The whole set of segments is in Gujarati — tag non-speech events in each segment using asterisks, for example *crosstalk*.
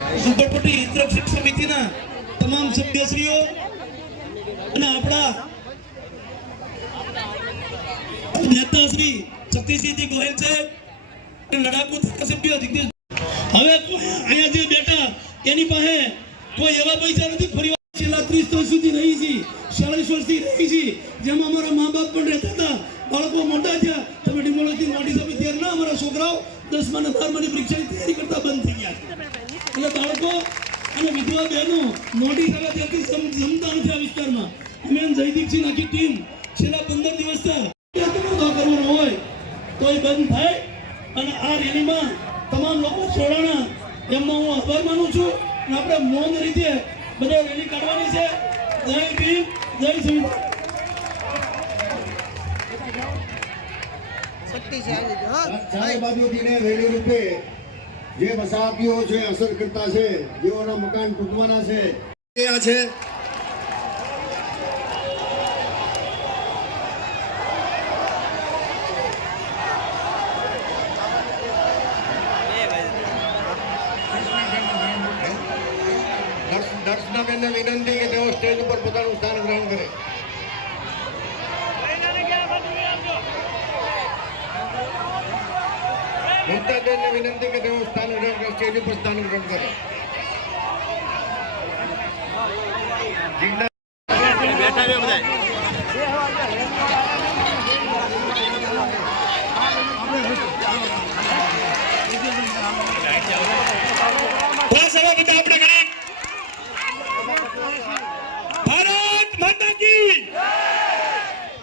ઝુંપડપટ્ટી હિતરક્ષક સમિતિના તમામ સભ્યશ્રીઓ અને આપણા નેતા શક્તિસિંહજી ગોહિલ સાહેબ લડાકુ સભ્ય જગદીશ હવે અહીંયા જે બેઠા, એની પાસે કોઈ એવા પૈસા નથી, ફરી છેલ્લા ત્રીસ વર્ષ સુધી રહી છે, ચાલીસ વર્ષથી રહી છે, જેમાં અમારા મા બાપ પણ રહેતા હતા, બાળકો મોટા થયા, તમે ડિમોલોજી મોટી ના, અમારા છોકરાઓ દસમા ને બારમાની પરીક્ષાની તૈયારી કરતા બંધ થઈ ગયા એટલે બાળકો અને વિધવા બહેનો મોટી સભા ત્યાંથી જમતા નથી આ વિસ્તારમાં. અમે જયદીપસિંહ આખી ટીમ છેલ્લા પંદર દિવસથી ધંધો કરવાનો હોય. તો એ બંધ થાય. અને આ રેલીમાં તમામ લોકો જોડાણા એમનો હું આભાર માનું છું. અને આપણે મૌન રીતે બધા રેલી કાઢવાની છે. જય ભીમ જય સંવિધાન ચારે બાજુથી રેલી રૂપે જે વસાહતીઓ છે અસર કરતા છે જેઓના મકાન તૂટવાના છે. છે. ગ્રહણ કરે. સ્ટેજ ઉપર સ્થાન ગ્રહણ કરે જિજ્ઞાસ બસ હવે બધા આપણે કરીએ. ભારત માતા કી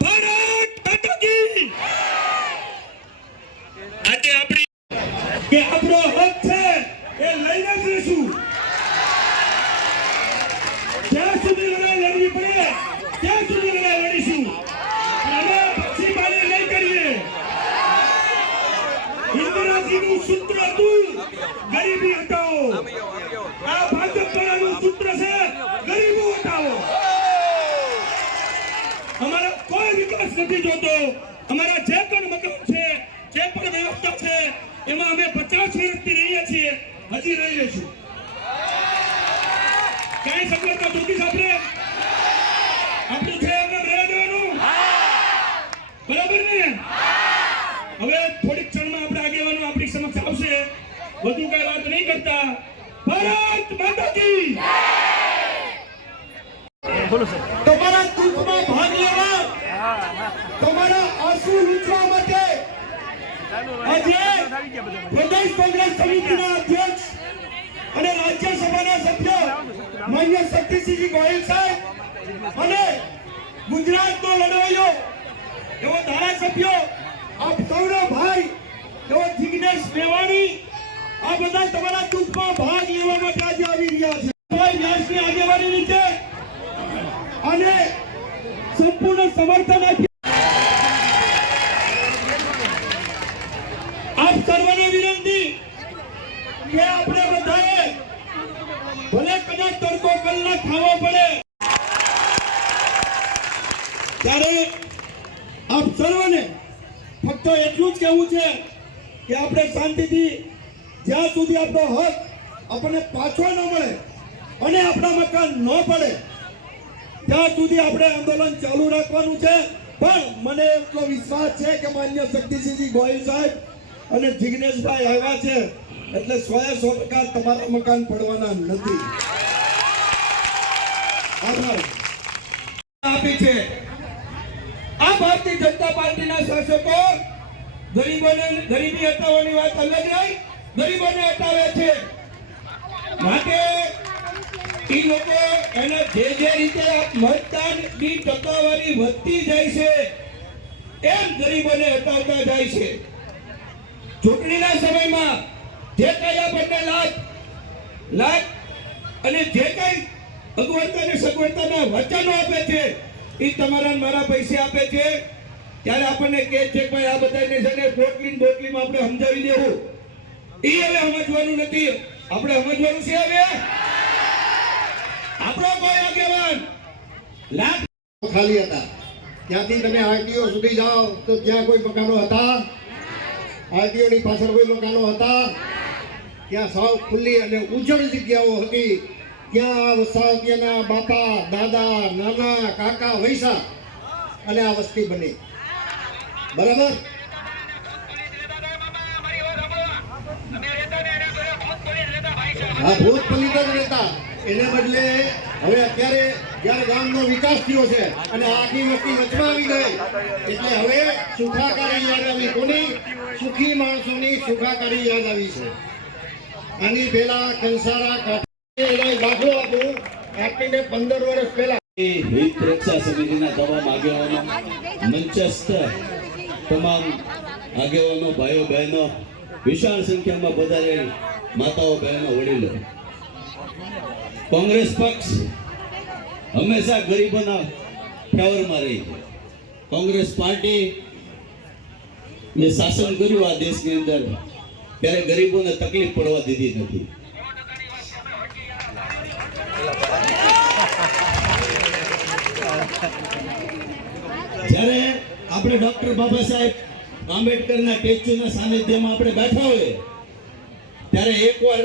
ભારત માતા કી આજે આપણી કે આપણો હક છે એ લઈને જ રહીશું જ્યાં સુધી લડાઈ લડવી પડે ત્યાં સુધી લડાઈ લડીશું અને અમે પક્ષીપાલી નહીં કરીએ ઇન્દિરાજીનું સૂત્ર હતું ગરીબી હટાવો આ ભાજપ વાળાનું સૂત્ર છે ગરીબો હટાવો અમારા કોઈ વિકાસ નથી જોતો અમારા જે પણ મકાન છે, જે પણ વ્યવસ્થા છે, એમાં અમે પચાસ વર્ષથી રહીએ છીએ, હજી રહીએ છીએ. ક્યાંય સફળતા જોતી આપણે આપણું છે એમને રહેવા દેવાનું બરાબર ને? હવે થોડીક ક્ષણમાં આપણે આગેવાનો આપણી સમક્ષ આવશે. વધુ કઈ વાત નહીં કરતા. ભારત માતા કી! તમારા દુઃખમાં ભાગ લેવા માટે? આજે પ્રદેશ કોંગ્રેસ માન્ય શક્તિસિંહજી ગોહિલ સાહેબ એવો ધારાસભ્યો, આપ સૌનો ભાઈ, એવો જિગ્નેશ મેવાણી, આ બધા તમારા દુઃખમાં ભાગ લેવા માટે આવી રહ્યા છે. આગેવાની નીચે અને સંપૂર્ણ સમર્થન આપ સર્વને વિનંતી કે આપણે બધાએ ભલે કલાક ખાવો પડે. ત્યારે આપ સર્વને ફક્ત એટલું જ કહેવું છે કે આપણે શાંતિથી જ્યાં સુધી આપણો હક આપણને પાછો ન મળે અને આપણા મકાન ન પડે, ત્યાં સુધી આપણે આંદોલન ચાલુ રાખવાનું છે. પણ મને એટલો વિશ્વાસ છે કે માન્ય શક્તિસિંહજી ગોયલ સાહેબ અને જિગ્નેશભાઈ આવ્યા છે. એટલે સો સો ટકા તમારા મકાન પડવાના નથી. આપી છે. આ ભારતીય જનતા પાર્ટીના શાસકો ગરીબોને ગરીબી હટાવવાની વાત અલગ રહી ગરીબોને હટાવે છે. માટે એ લોકો એને જે જે રીતે મતદાનની ટકાવારી વધતી જાય છે, એમ ગરીબોને હટાવતા જાય છે. ચૂંટણીના સમયમાં જે કઈ આપણને લાભ લાભ અને જે કઈ અગવડતા અને સગવડતાના વચનો આપે છે. એ તમારા મારા પૈસે આપે છે. ત્યારે આપણને કહે છે ભાઈ આ બધાને છે ને બોટલી બોટલીમાં આપણે સમજાવી દેવું. એ હવે સમજવાનું નથી. આપણે સમજવાનું છે હવે? આપણો કોઈ આગેવાન. લાખ ખાલી હતા. ત્યાંથી તમે આરટીઓ સુધી જાઓ તો ત્યાં કોઈ મકાનો હતા? આરટીઓની પાછળ કોઈ મકાનો હતા? ત્યાં સાવ ખુલ્લી અને ઉજળ જગ્યાઓ હતી. ત્યાં આ બાપા, દાદા, નાના, કાકા, વૈસા અને આ વસ્તી બની. બરાબર? એને બદલે હવે અત્યારે જ્યારે ગામનો વિકાસ થયો છે અને આખી વસ્તી વચમાં આવી ગઈ, એટલે હવે સુખાકારી યાદ આવી. કોની? સુખી માણસોની સુખાકારી યાદ આવી છે. આની પહેલા કંસારા વિશાળ સંખ્યામાં પધારેલ માતાઓ કોંગ્રેસ પક્ષ હંમેશા ગરીબોના ફેવરમાં રહી કોંગ્રેસ પાર્ટી જે શાસન કર્યું આ દેશની અંદર, ત્યારે ગરીબોને તકલીફ પડવા દીધી નથી. જ્યારે આપણે ડોક્ટર બાબા સાહેબ આંબેડકરના સ્ટેચ્યુના સાનિધ્યમાં આપણે બેઠા હોઈએ, ત્યારે એકવાર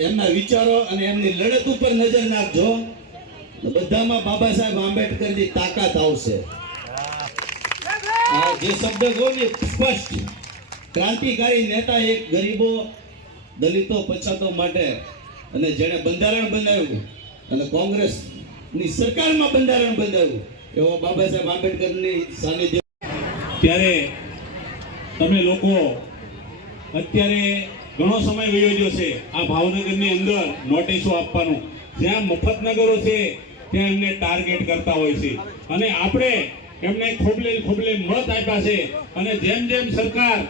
એમના વિચારો અને એમની લડત ઉપર નજર નાખજો બધામાં બાબા સાહેબ આંબેડકરની તાકાત આવશે. જે શબ્દ કહો ને, સ્પષ્ટ. ક્રાંતિકારી નેતા એક ગરીબો, દલિતો પછાતો માટે, અને જેણે બંધારણ બનાવ્યું, અને કોંગ્રેસની સરકારમાં બંધારણ બંધાવ્યું એવો બાબા સાહેબ આંબેડકરની સાનિધ્ય ત્યારે તમે લોકો અત્યારે ઘણો સમય વયો છે આ ભાવનગરની અંદર નોટિસો આપવાનું. જ્યાં મફતનગરો છે, ત્યાં એમને ટાર્ગેટ કરતા હોય છે. અને આપણે એમને ખોબલે ખોબલે મત આપ્યા છે. અને જેમ જેમ સરકાર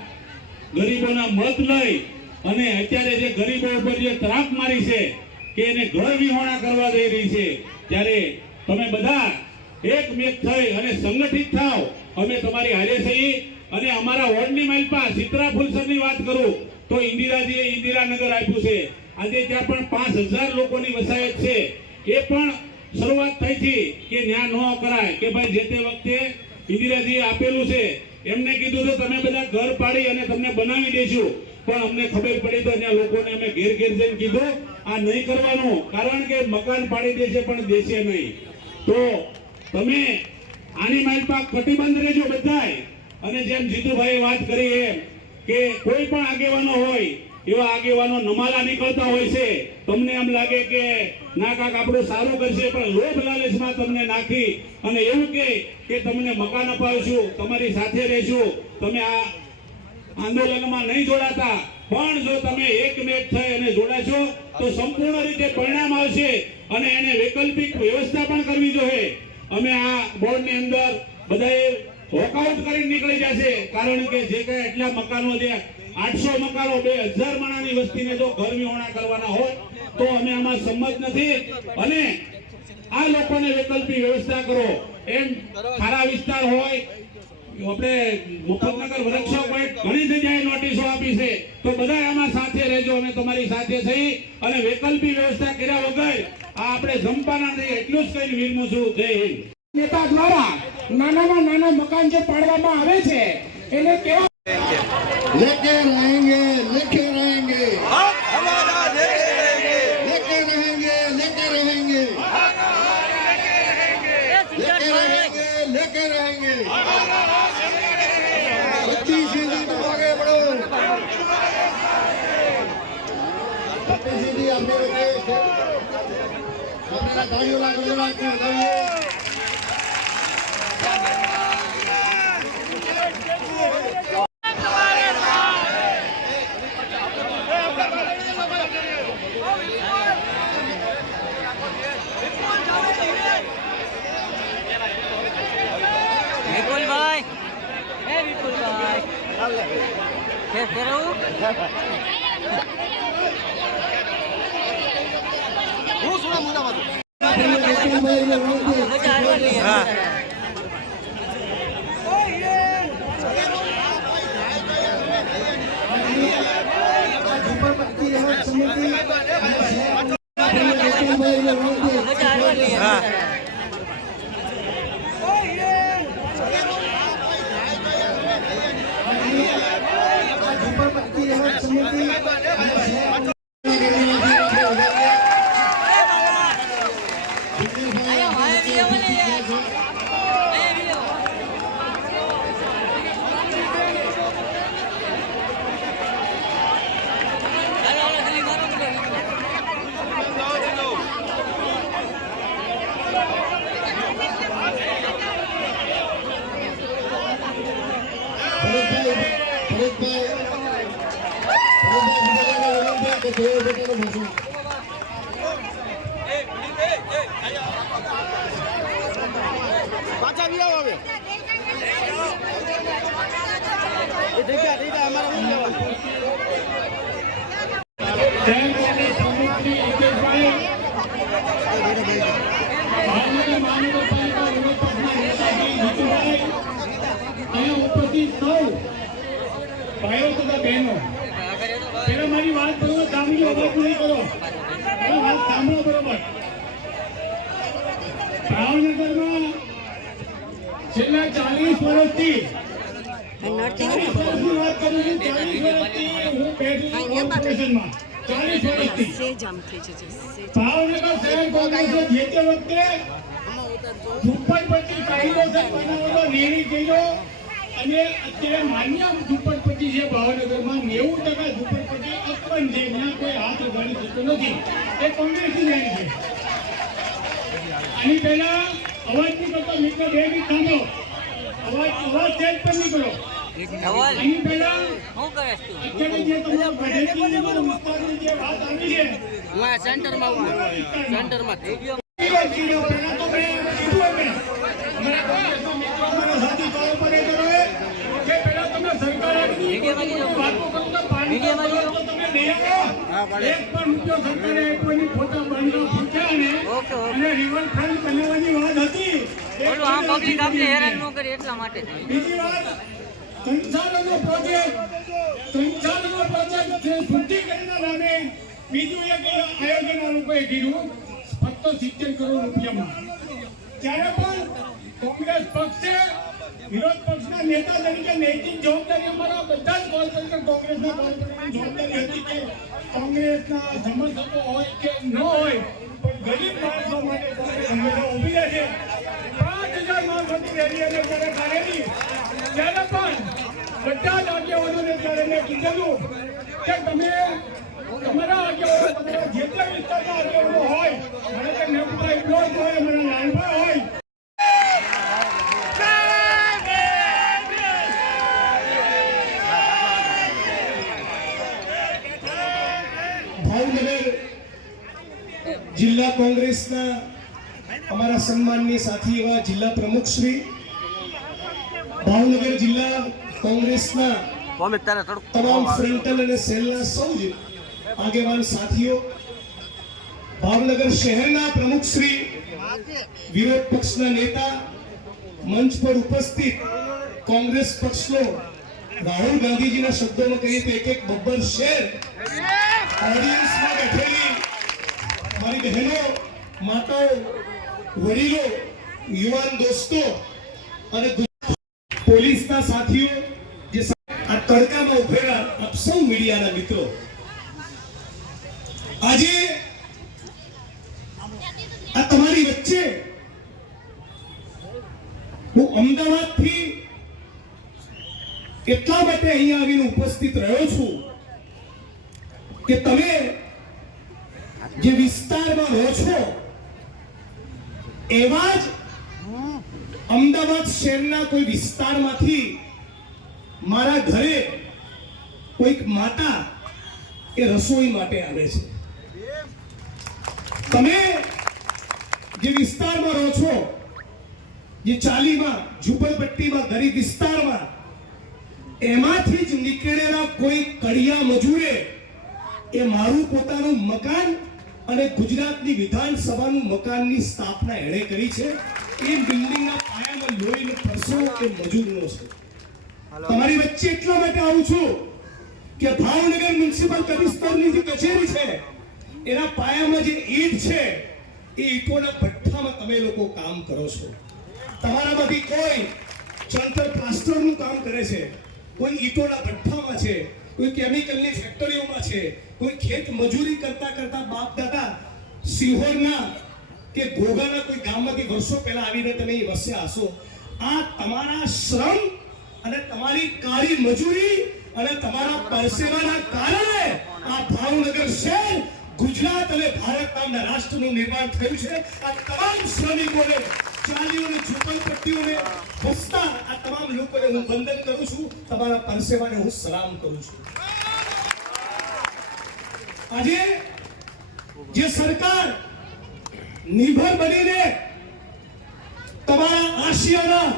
ગરીબોના મત લઈ અને અત્યારે જે ગરીબો ઉપર જે ત્રાપ મારી છે, કે એને ઘર વિહોણા કરવા દઈ રહી છે, ત્યારે તમે બધા એક મેક થઈ અને સંગઠિત થાવ અમે તમારી હારે છીએ અને અમારા વોર્ડની માલપા સિત્રા ફુલસરની વાત કરું, તો ઇન્દિરાજીએ ઇન્દિરાનગર આપ્યું છે. આજે ત્યાં પણ પાંચ હજાર લોકોની વસાયત છે, એ પણ શરૂઆત થઈ હતી કે ન્યા ન કરાય, કે ભાઈ જે તે વખતે ઇન્દિરાજીએ આપેલું છે, એમને કીધું તો તમે બધા ઘર પાડી અને તમને બનાવી દેશું. પણ અમને ખબર પડી તો ત્યાં લોકોને અમે ઘેર ઘેર જઈને કીધું, આ નહીં કરવાનું, કારણ કે મકાન પાડી દેશે પણ દેશે નહીં. તો તમે આની માલપા પ્રતિબંધ રહેજો બધાય. અને જેમ જીતુભાઈએ વાત કરી એમ કે કોઈ પણ આગેવાનો હોય, એવા આગેવાનો નમાલા નીકળતા હોય છે, તમને એમ લાગે કે ના કાક આપણું સારું કરશે, પણ લોભ લાલચમાં તમને નાખી અને એવું કે કે તમને મકાન અપાવશું, તમારી સાથે રહેશું, તમે આ આંદોલનમાં નહીં જોડાતા. પણ જો તમે એકમેક થઈ અને જોડાશો, તો સંપૂર્ણ રીતે પરિણામ આવશે અને એને વૈકલ્પિક વ્યવસ્થા પણ કરવી જોઈએ. અમે આ બોર્ડની અંદર બધાએ વોકઆઉટ કરીને નીકળી જશે. કારણ કે જે કઈ એટલા મકાનો છે, આઠસો મકાનો બે હજાર માણાની વસ્તીને જો ઘર વિહોણા કરવાના હોય, તો અમે આમાં સંમત નથી. અને આ લોકોને વૈકલ્પિક વ્યવસ્થા કરો. એમ ખારા વિસ્તાર હોય, આપણે મુફતનગર વર્કશોપ હોય ઘણી જગ્યાએ નોટિસો આપી છે. તો બધા આમાં સાથે રહેજો, અમે તમારી સાથે થઈ અને વૈકલ્પિક વ્યવસ્થા કર્યા વગર આ આપણે જમવાના એટલું જ કહીને વિરમું છું. જય હિન્દ. નેતા દ્વારા નાનામાં નાના મકાન જે પાડવામાં આવે છે એને કેવા લેકે રહેંગે લેકે રહેંગે. તાળીઓ લાગો લાગો વિપુલભાઈ. એ વિપુલભાઈ કે કેરું હું સુના મુના હા. ભાવનગર મહાનગરપાલિકા વિરોધ પક્ષના નેતા શ્રી જીતુભાઈ અહીંયા ઉપસ્થિત સૌ ભાઈઓ તથા બહેનો પેલા મારી સાંભળી અવાજ નહીં કરો. વાત સાંભળો બરોબર. ભાવનગરમાં છેલ્લા ચાલીસ વર્ષથી ચાલીસ વર્ષની વાત કરું છું ચાલીસ વર્ષથી હું બેઠું કોર્પોરેશનમાં ચાલીસ વર્ષથી. ભાવનગર શહેર કોંગ્રેસે જે તે વખતે ઝુંપડપટ્ટી કાયદેસર બનાવવાનો નિર્ણય કર્યો. અને અત્યારે માન્ય ઝુંપડપટ્ટી છે ભાવનગરમાં નેવું ટકા ઝુંપડપટ્ટી અકબંધ છે કોઈ હાથ ઉગાડી શકતો નથી એ કોંગ્રેસની લાઈન છે આની પહેલા અવાજ કરતો મિત્ર બે મિનિટ સાંભળો અવાજ અવાજ સ્ટેજ પર નીકળો આની પહેલા અત્યારે જે તમારો ગઢેથી વિસ્તારની જે વાત આવી છે સેન્ટરમાં સેન્ટરમાં પહેલા તો મેં કીધું એમને. અમારા કોંગ્રેસના મિત્રો, અમારા સાથી ભાઈઓ પણ એ જણાવે કે પહેલા તમે સરકાર આગળની મીડિયામાં લીધો. વાતો કરો તો પાણી મીડિયામાં તો લીધો. તમે નહીં આવો. એક પણ રૂપિયો સરકારે આપ્યો ખોટા બંધો ફૂટ્યા ને ઓકે, ઓકે. અને બનાવવાની વાત હતી બોલો આમ પબ્લિક આપણે હેરાન ન કરે એટલા માટે બીજી વાત સંચાલનો પ્રોજેક્ટ સંચાલનો પ્રોજેક્ટ છે શુદ્ધિકરણના નામે બીજું એક આયોજન લોકોએ કર્યું ફક્ત સિત્તેર કરોડ રૂપિયામાં ત્યારે પણ કોંગ્રેસ પક્ષે વિરોધ પક્ષના નેતા તરીકે નૈતિક જવાબદારી અમારા બધા જ કોર્પોરેટર કોંગ્રેસના કોર્પોરેટરની જવાબદારી હતી કે કોંગ્રેસના સમર્થકો હોય કે ન હોય, પણ ગરીબ માણસો માટે કોંગ્રેસ હંમેશા ઊભી રહે છે, પાંચ હજાર માણસોની રેલી અમે ત્યારે કાઢેલી, ત્યારે પણ બધા જ આગેવાનોને ત્યારે મેં કીધેલું કે તમે તમારા આગેવાનો તમારા જે તે વિસ્તારના આગેવાનો હોય, મારે કે મેઘભાઈ ઇગ્નોર હોય મારા લાલભાઈ હોય ભાવનગર જિલ્લા કોંગ્રેસના અમારા સન્માનની સાથી એવા જિલ્લા પ્રમુખ શ્રી ભાવનગર જિલ્લા કોંગ્રેસના તમામ ફ્રન્ટલ અને સેલના સૌ જ આગેવાન સાથીઓ ભાવનગર શહેરના પ્રમુખ શ્રી વિરોધ પક્ષના નેતા મંચ પર ઉપસ્થિત કોંગ્રેસ પક્ષનો રાહુલ ગાંધીજીના શબ્દોમાં કહીએ તો એક એક બબ્બર શેર ઓડિયન્સમાં બેઠેલી મારી બહેનો, માતાઓ, વડીલો, યુવાન દોસ્તો અને પોલીસના સાથીઓ, જે આ તડકામાં ઉભેલા આપ સૌ મીડિયાના મિત્રો. આજે આ તમારી વચ્ચે હું અમદાવાદથી એટલા માટે અહીંયા આવીને ઉપસ્થિત રહ્યો છું કે તમે જે વિસ્તારમાં રહો છો, એવા જ અમદાવાદ શહેરના કોઈ વિસ્તારમાંથી મારા ઘરે કોઈક માતા એ રસોઈ માટે આવે છે. તમે જે વિસ્તારમાં રહો છો, જે ચાલીમાં, ઝુંપડપટ્ટીમાં, ગરીબ વિસ્તારમાં, એમાંથી જ નીકળેલા કોઈ કડિયા મજૂરે એ મારું પોતાનું મકાન અને ગુજરાતની વિધાનસભાનું મકાનની સ્થાપના એણે કરી છે. એ બિલ્ડિંગના પાયામાં લોહીનો પરસેવો એ મજૂરનો છે. તમારી વચ્ચે એટલા માટે આવું છું કે ભાવનગર મ્યુનિસિપલ કમિશનરની જે કચેરી છે એના પાયામાં જે ઈટ છે એ ઈંટોના ભઠ્ઠામાં તમે લોકો કામ કરો છો. તમારામાંથી કોઈ ચણતર પ્લાસ્ટરનું કામ કરે છે કોઈ ઈટોના ભઠ્ઠામાં છે કોઈ કેમિકલની ફેક્ટરીઓમાં છે કોઈ ખેત મજૂરી કરતા કરતા બાપ દાદા સિહોરના કે ઘોઘાના કોઈ ગામમાંથી વર્ષો પહેલા આવીને તમે અહીં વસ્યા હશો. આ તમારા શ્રમ અને તમારી કાળી મજૂરી અને તમારા પરસેવાના કારણે આ ભાવનગર શહેર ગુજરાત અને ભારત નામના રાષ્ટ્રનું નિર્માણ થયું છે. આ તમામ શ્રમિકોને, ચાલીઓને, ઝૂંપડપટ્ટીઓને વસતા આ તમામ લોકોને હું વંદન કરું છું. તમારા પરસેવાને હું સલામ કરું છું. આજે જે સરકાર નિર્ભર બનીને તમારા આશિયાના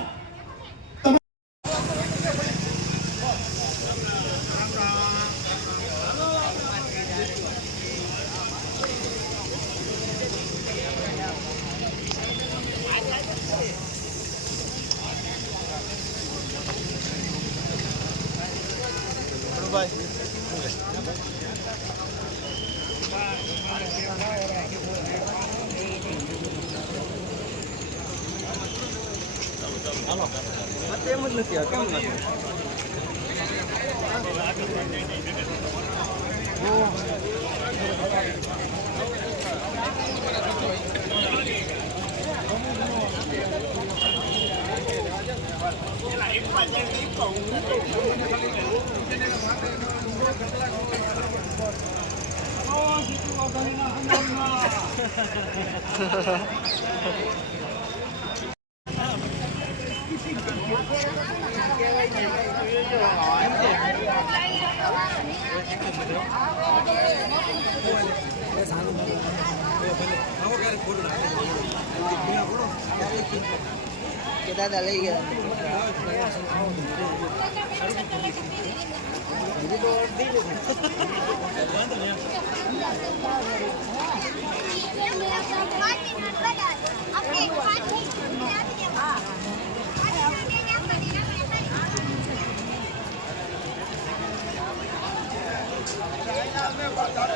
*laughs* કે દાદા લઈ ગયા. મોદીને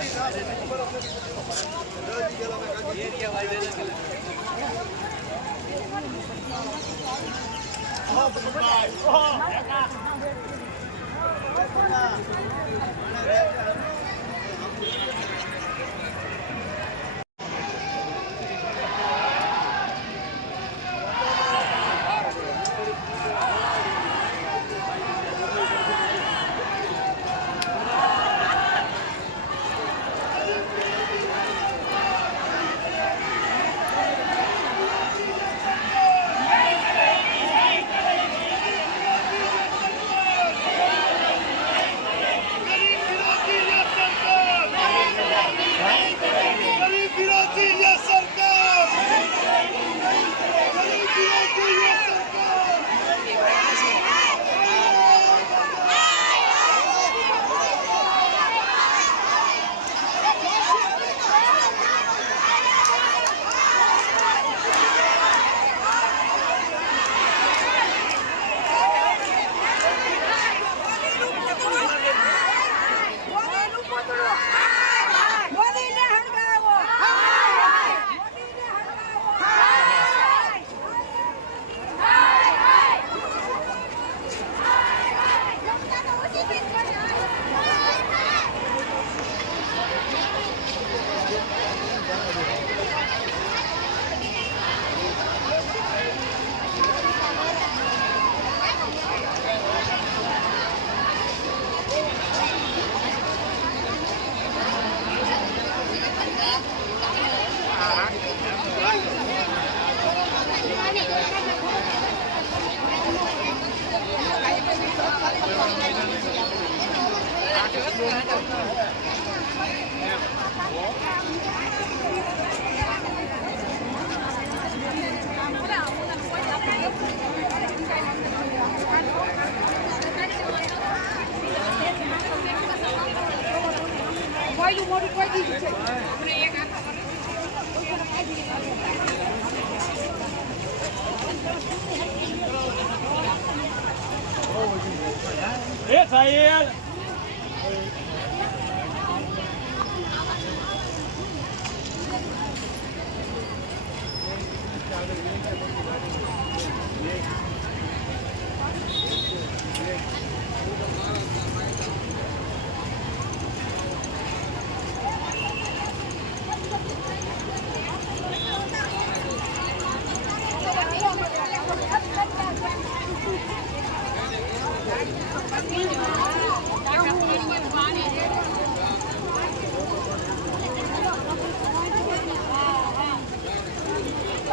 કોઈ મોટું કોઈ દીધું છે. ચાલે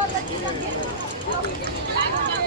Thank you.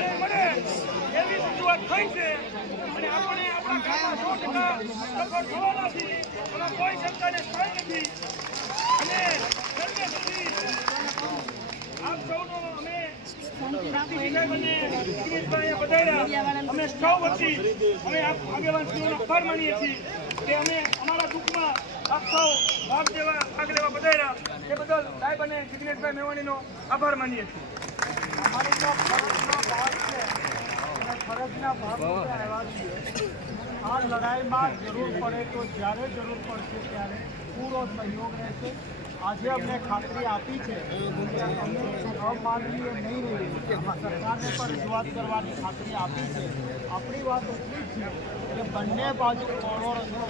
એવી રજૂઆત થઈ છે અને આપણે આપણા ગામમાં સો ટકા સફળ થવાના છીએ એમાં કોઈ શંકાને સ્થાન નથી અને સર્વે સુધી આપ સૌનો અમે સાહેબ અને દિનેશભાઈ અહીંયા પધાર્યા. અમે સૌ વતી અમે આપ આગેવાનશ્રીઓનો આભાર માનીએ છીએ કે અમે અમારા દુઃખમાં આપ સૌ ભાગ લેવા ભાગ લેવા પધાર્યા એ બદલ સાહેબ અને જિગ્નેશભાઈ મેવાણીનો આભાર માનીએ છીએ. અમારી તો ફરજનો ભાગ છે. અને ફરજના ભાગ આવ્યા છીએ આ લડાઈમાં જરૂર પડે તો જ્યારે જરૂર પડશે ત્યારે પૂરો સહયોગ રહેશે. આજે અમને ખાતરી આપી છે કે અમે અમાનવીય નહીં રહીએ સરકારને પણ રજૂઆત કરવાની ખાતરી આપી છે. આપણી વાત એટલી જ છે કે બંને બાજુ કરોડો રસ્તો